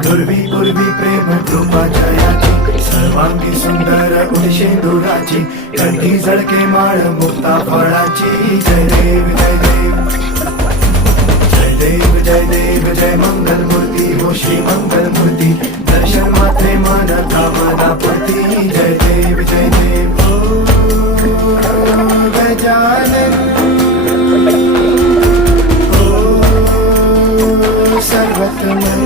दुर्वी पूर्वी प्रेम कृपा जयाची सर्वांगी सुंदर उडशेंदुराची कंठी झळके माळ मुक्ता फळाची जय देव जय देव जय देव जय देव जय मंगल मूर्ती हो श्री मंगल मूर्ती दर्शन मात्रे मन कामना पती जय देव जय देव ओ गजानन सर्वत्र